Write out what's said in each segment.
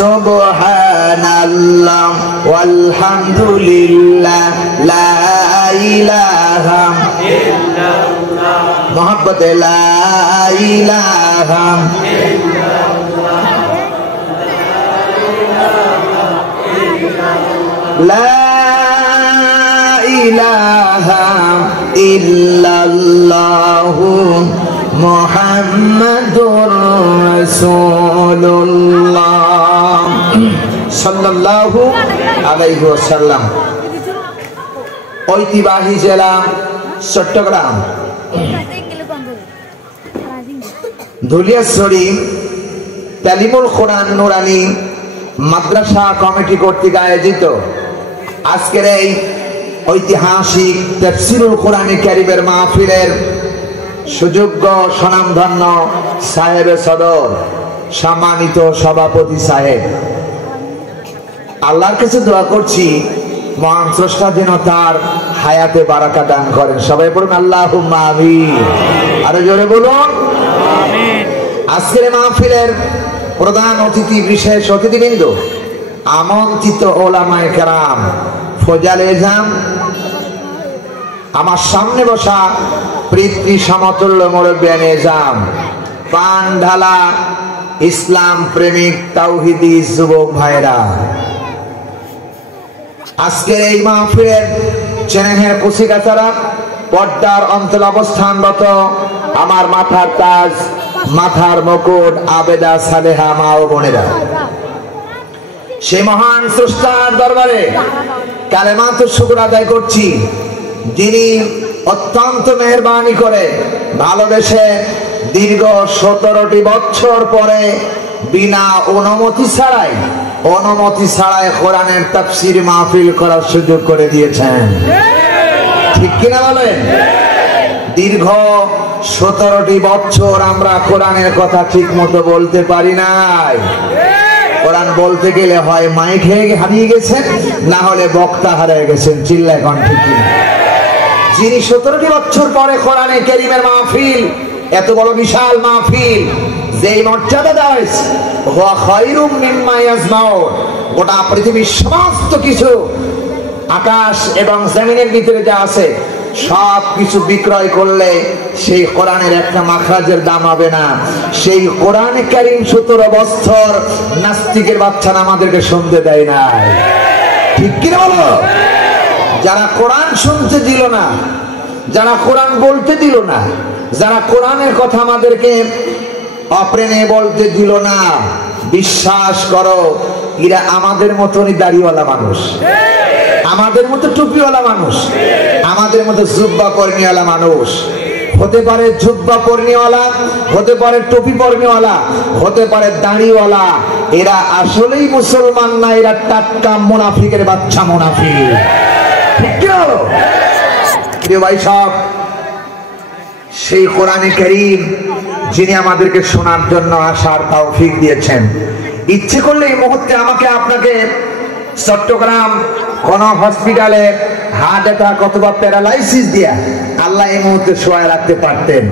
সুবহানাল্লাহ ওয়ালহামদুলিল্লাহ লা ইলাহা ইল্লাল্লাহ মুহাম্মাদ লা ইলাহা লা ইলাহা ইল্লাল্লাহু মুহাম্মাদুর রাসূলুল্লাহ সাল্লাল্লাহু আলাইহি ওয়াসাল্লাম। ঐতিহ্যবাহী জেলা চট্টগ্রাম, ধুলিয়াছড়ি তালিমুল কোরআন নুরানী মাদ্রাসা কমিটি কর্তৃক আয়োজিত আজকের এই ঐতিহাসিক তাফসীরুল কোরআন কারীমের মাহফিলের সুযোগ্য স্বনামধন্য সাহেব সদর, সম্মানিত সভাপতি সাহেব, আল্লাহর কাছে দোয়া করছি মহান স্রষ্টা যেন তার হায়াতে বারাকা দান করেন। সবাই বলুন আল্লাহুম্মা আমিন। আরো জোরে বলুন আমিন। আজকের মাহফিলের প্রধান অতিথি, বিশেষ অতিথিবৃন্দ, আমন্ত্রিত ওলামায়ে কেরাম, ফজল এজাম, আমার সামনে বসা পৃথ্বী সমতুল্য মুরব্বিয়ান এজাম, পান ঢালা ইসলাম প্রেমিক তাওহীদি যুবক ভাইরা, আজকের এই মাহফিলের চেনেহের কুশিকাচারা, পর্দার অন্তর অবস্থানরত আমার মাথার তাজ, মাথার মুকুট, আবেদা সালেহা মা ও বোনেরা, সেই মহান স্রষ্টার দরবারে কালেমাত শুকর আদায় করছি, যিনি অত্যন্ত মেহেরবানি করে ভালোবেসে দীর্ঘ 17টি বছর পরে বিনা অনুমতি ছাড়াই কোরআনের তাফসীর মাহফিল করার সুযোগ করে দিয়েছেন। ঠিক কিনা বলেন? দীর্ঘ 17টি বছর আমরা কোরআনের কথা ঠিক মতো বলতে পারি নাই। কোরআন বলতে গেলে হয় মাইক হারিয়ে গেছেন, না হলে বক্তা হারিয়ে গেছেন। চিল্লায় কোন ঠিক কিনা? যিনি 17টি বছর পরে কোরআনে কারীমের মাহফিল, এত বড় বিশাল মাহফিল, যেই মর্যাদা দেওয়া হয়েছে, ওয়া খায়রুম মিম্মা ইয়াজমাউন, গোটা পৃথিবীর সমস্ত কিছু, আকাশ এবং জমিনের ভিতরে যা আছে সব কিছু বিক্রয় করলে সেই কোরআনের একটা মাখরাজের দাম হবে না। সেই কোরআনে কারীম 17 বছর নাস্তিকের বাচ্চারা আমাদেরকে শুনতে দেয় না। ঠিক কি বলো? যারা কোরআন শুনতে দিল না, যারা কোরআন বলতে দিল না, যারা কোরআনের কথা আমাদেরকে অপ্রেনে বলতে দিল না, বিশ্বাস করো এরা আমাদের মতনই দাড়িওয়ালা মানুষ, আমাদের মতো টুপিওয়ালা মানুষ, আমাদের মতো জুব্বা পরনিওয়ালা মানুষ। হতে পারে জুব্বা পরনিওয়ালা, হতে পারে টুপি পরনিওয়ালা, হতে পারে দাড়িওয়ালা, এরা আসলেই মুসলমান না, এরা টাটকা মুনাফিকের বাচ্চা, মুনাফিক। ঠিক কি হলো? প্রিয় ভাই সব, সেই কোরআনে কারীম যিনি আমাদেরকে শোনার জন্য আসার তৌফিক দিয়েছেন, ইচ্ছে করলে এই মুহূর্তে আমাকে আপনাকে চট্টগ্রাম কোন হসপিটালে হার্ট অ্যাটাক অথবা প্যারালাইসিস দিয়া আল্লাহ এই মুহূর্তে শোয়ায় রাখতে পারতেন।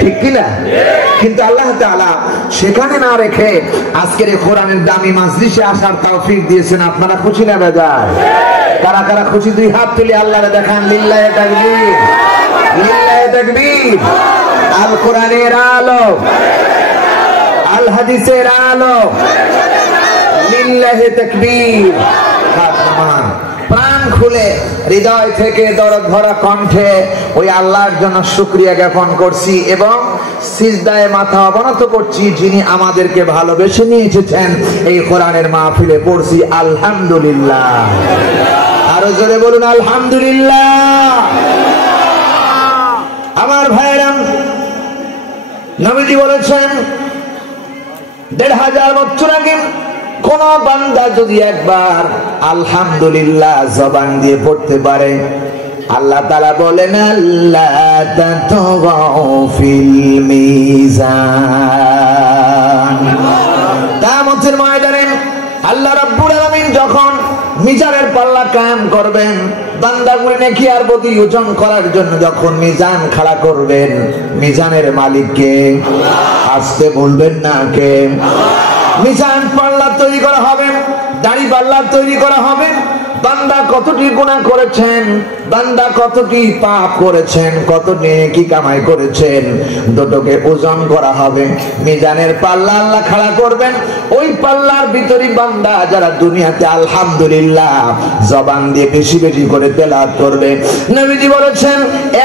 ঠিক কিনা? কিন্তু আল্লাহ তাআলা সেখানে না রেখে আজকের এই কোরআনের দামি মাজলিসে আসার তৌফিক দিয়েছেন। আপনারা খুশি না বেজার? কারা কারা খুশি? দুই হাত তুলে আল্লাহরে দেখান। লিল্লাহি তাকবীর, লিল্লাহি তাকবীর। আল কোরআনের আলো, আল হাদিসের আলো, লিল্লাহি তাকবীর। প্রাণ খুলে হৃদয় থেকে দরদ ভরা কণ্ঠে ওই আল্লাহর জন্য শুকরিয়া জ্ঞাপন করছি এবং সিজদায় মাথা অবনত করছি, যিনি আমাদেরকে ভালোবেসে নিয়ে এসেছেন এই কোরআনের মাহফিলে। পড়ছি আলহামদুলিল্লাহ। আরো জোরে বলুন আলহামদুলিল্লাহ। আমার ভাইরা, নবীজি বলেছেন 1500 বছর আগে কোন বান্দা যদি একবার আলহামদুলিল্লাহ জবান দিয়ে পড়তে পারে, আল্লাহ তাআলা বলেন আল্লাহ তাতগাউ ফিল মিজান। কিয়ামতের ময়দানে আল্লাহ রাব্বুল আলামিন যখন মিজানের পাল্লা কায়েম করবেন, বান্দাগুলো নেকি আর বদি ওজন করার জন্য যখন মিজান খাড়া করবেন, মিজানের মালিক কে? আসতে বলবেন না কে? মিজান পাল্লা তৈরি করা হবে, দাড়ি পাল্লা তৈরি করা হবে। বান্দা কতটি গুনাহ করেছেন, বান্দা কতটি পাপ করেছেন, কত নেকি কামাই করেছেন, দুটোকে ওজন করা হবে। মিজানের পাল্লা আল্লাহ খাড়া করবেন। ওই পাল্লার ভিতরে বান্দা যারা দুনিয়াতে আলহামদুলিল্লাহ জবান দিয়ে বেশি বেশি করে তেলাওয়াত করবে, নবীজি বলেছেন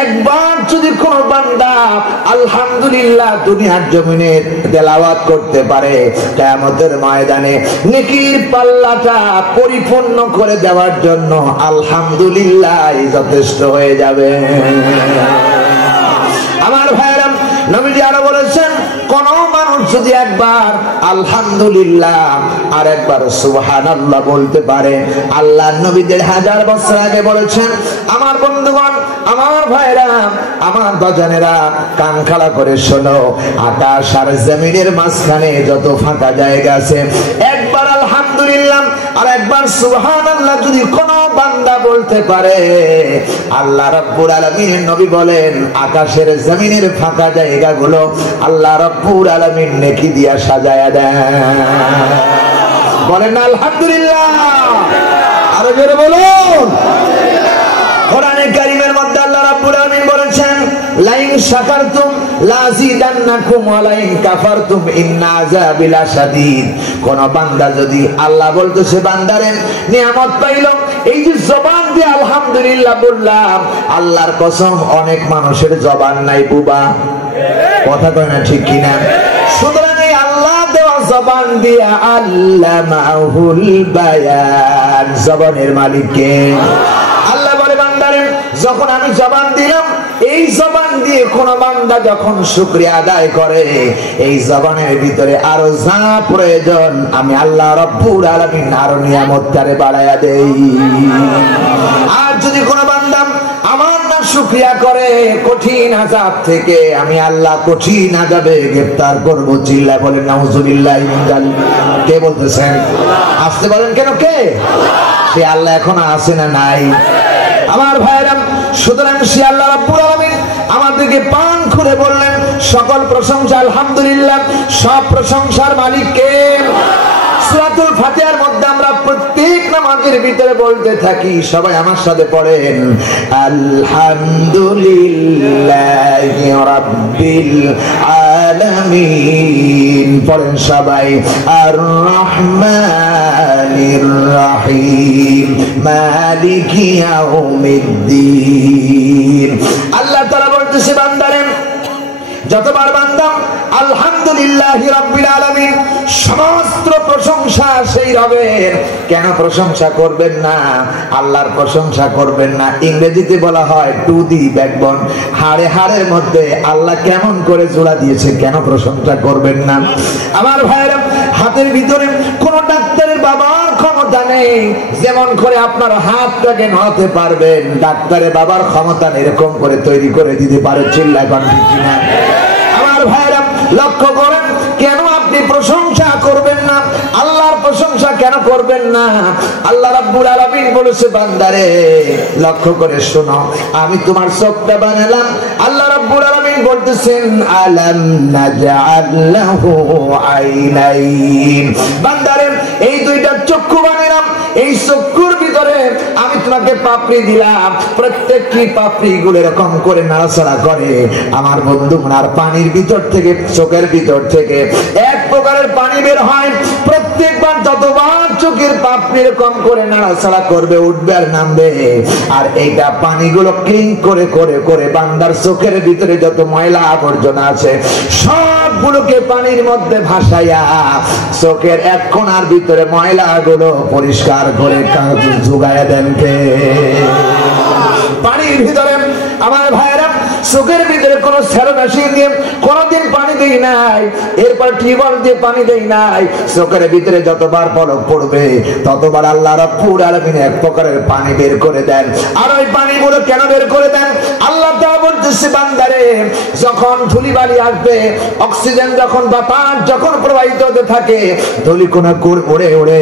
একবার যদি কোনো বান্দা আলহামদুলিল্লাহ দুনিয়ার জমিনে তেলাওয়াত করতে পারে, কিয়ামতের ময়দানে নেকির পাল্লাটা পরিপূর্ণ করে দেওয়ার জন্য আলহামদুলিল্লাহ যথেষ্ট হয়ে যাবে। আমার ভাইরা, নবীজি আরো বলেছেন কোন মানুষ যদি একবার আলহামদুলিল্লাহ আর একবার সুবহানাল্লাহ বলতে পারে, আল্লাহ নবীদের হাজার বছর আগে বলেছেন, আমার বন্ধুগণ, আমার ভাইরা, আমার বাজানেরা, কান খাড়া করে শোনো, আকাশ আর জমিনের মাঝখানে যত ফাঁকা জায়গা আছে, একবার আলহামদুলিল্লাহ আর একবার সুবহানাল্লাহ যদি কোন বান্দা বলতে পারে, আল্লাহ রাব্বুল আলামিনের নবী বলেন আকাশের জমিনের ফাঁকা জায়গাগুলো আল্লাহ রাব্বুল আলামিন নেকি দিয়া সাজায়া দেন। বলেন আলহামদুলিল্লাহ, আরো জোরে বলুন। কোরআনে কারীমের মধ্যে আল্লাহ রাব্বুল আলামিন বলেছেন লাইন শাকারতুম লাযিদান্নাকুম ওয়া লাইন কাফারতুম ইন্না আযাবি লাশাদীদ। কোন বান্দা যদি, আল্লাহ বলতেছে বান্দারে নিয়ামত পাইলো, এই যে জবান দিয়ে আলহামদুলিল্লাহ বললাম, আল্লাহর কসম অনেক মানুষের জবান নাই বুবা, কথা কয় না ঠিক কিনা? সুতরাং এই আল্লাহ দেওয়া জবান দিয়ে আল্লামাহুল বায়ান, জবানের মালিক কে? আল্লাহ বলে বান্দারে যখন আমি জবান দিলাম, এই জবান দিয়ে কোন বান্দা যখন শুকরিয়া আদায় করে, এই জবানের ভিতরে আরো যা প্রয়োজন আমি আল্লাহ রাব্বুল আলামিন আরো নিয়ামত তারে বাড়ায়া দেই। আর যদি কোন বান্দা আমার না শুকরিয়া করে, কঠিন আযাব থেকে আমি আল্লাহ কঠিন আযাবে গ্রেফতার করব। চিল্লায় বলেন নাউজুবিল্লাহ। কে বলতেছেন? আসতে বলেন কেন? কে? সে আল্লাহ এখন আছে না নাই? আমার ভাইরা, সুতরাং সে আল্লাহ রাব্বুল আলামিন আমাদেরকে পান খুলে বললেন সকল প্রশংসা আলহামদুলিল্লাহ, সব প্রশংসার মালিক কে? সূরাতুল ফাতিহার মধ্যে আমরা প্রত্যেক নামাজের ভিতরে বলতে থাকি, সবাই আমার সাথে পড়েন আলহামদুলিল্লাহি রাব্বিল আলামিন। পড়েন সবাই আর রহমানির রহিম মালিকি ইয়াউমিদ্দিন। আল্লাহ তাআলা বলতেছে বান্দারে যতবার বান্দা আলহামদুলিল্লাহি রাব্বিল আলামিন, সমস্ত প্রশংসা সেই রবের, কেন প্রশংসা করবেন না? আল্লাহর প্রশংসা করবেন না, ইংরেজিতে বলা হয় টু দি ব্যাকবোন, হাড়ে হাড়ের মধ্যে আল্লাহ কেমন করে জোড়া দিয়েছে, কেন প্রশংসা করবেন না? আমার ভাইরা, হাতের ভিতরে কোন ডাক্তারের বাবার ক্ষমতা নেই যেমন করে আপনার হাতটাকে নড়াতে পারবেন, ডাক্তারের বাবার ক্ষমতা এরকম করে তৈরি করে দিতে পারে। চিল্লায় কোন ঠিক কিনা? আমার ভাইরা লক্ষ্য করেন, কেন আপনি প্রশংসা করবেন না? আল্লাহর প্রশংসা কেন করবেন না? আল্লাহ রাব্বুল আলামিন বলেছে বান্দারে লক্ষ্য করে শোনো, আমি তোমার চোখটা বানালাম। আল্লাহ রাব্বুল আলামিন বলতেছেন আলাম নাজআল লাহু আইনাইন। বান্দারে এই দুইটা চক্ষু বানালাম, এই চক্ষুর ভিতরে আমি তোমাকে পাপড়ি দিলাম, প্রত্যেকটি পাপড়ি গুলো এরকম করে নাড়াচাড়া করে। আমার বন্ধু, আর পানির ভিতর থেকে, চোখের ভিতর থেকে এক প্রকারের পানি বের হয়। প্রত্যেকবার যতবার চোখের পাপড়ি এরকম করে নাড়াচাড়া করবে, উঠবে আর নামবে, আর এইটা পানিগুলো ক্লিন করে করে করে বান্দার চোখের ভিতরে যত ময়লা আবর্জনা আছে সবগুলোকে পানির মধ্যে ভাসাইয়া চোখের এক কোণার ভিতরে ময়লাগুলো পরিষ্কার করে জুগাইয়া দেন কে? পানির ভিতরে। আমার ভাইরা, চোখের ভিতরে কোন সেলো মেশিন দিয়ে কোনদিন পানি দেই নাই, এরপর টিউবওয়েল দিয়ে পানি দেই নাই। চোখের ভিতরে যতবার পলক পড়বে ততবার আল্লাহ রাব্বুল আলামিন এক প্রকারের পানি বের করে দেন। আর ওই পানিগুলো কেন বের করে দেন? আল্লাহ তাআলা বলতেছে করছে বান্দারে যখন ধুলিবালি আসবে, অক্সিজেন যখন বাতাস যখন প্রবাহিত হতে থাকে, ধুলিকণা উড়ে উড়ে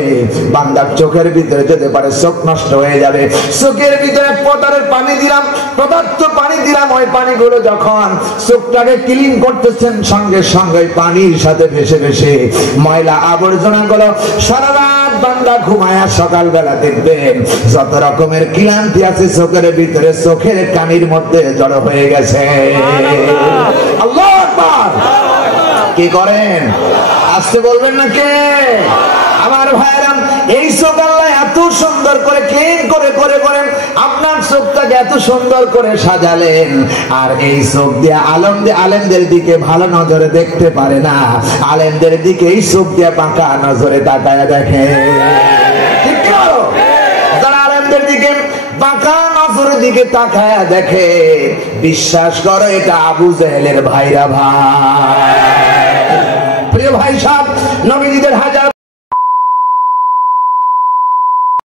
বান্দার চোখের ভিতরে যেতে পারে, চোখ নষ্ট হয়ে যাবে। চোখের ভিতরে পদার্থের পানি দিলাম, পদার্থ পানি দিলাম, ওই পানিগুলো যখন চোখটাকে ক্লিন করতেছেন, সঙ্গে সঙ্গে পানির সাথে ভেসে ভেসে ময়লা আবর্জনা গুলো সারা রাত বান্দা ঘুমায়া সকালবেলা দেখবেন যত রকমের ক্লান্তি আছে চোখের ভিতরে, চোখের কানির মধ্যে জড়ো হয়ে গেছে। আল্লাহু আকবার। কি করেন? আসতে বলবেন না কে? আমার ভাইরাম, এই চোখ আল্লাহ এত সুন্দর করে ক্লিন করে করে করেন, আপনার চোখটাকে এত সুন্দর করে সাজালেন, আর এই চোখ দিয়ে আলেমদের দিকে ভালো নজরে দেখতে পারে না, আলেমদের দিকে এই চোখ দিয়ে বাঁকা নজরে তাকায় দেখে। ঠিক কি বলো? যারা আলেমদের দিকে বাঁকা নজরের দিকে তাকায় দেখে, বিশ্বাস করো এটা আবু জেহেলের ভাইরা ভাই। প্রিয় ভাই সাহেব, নবীজিদের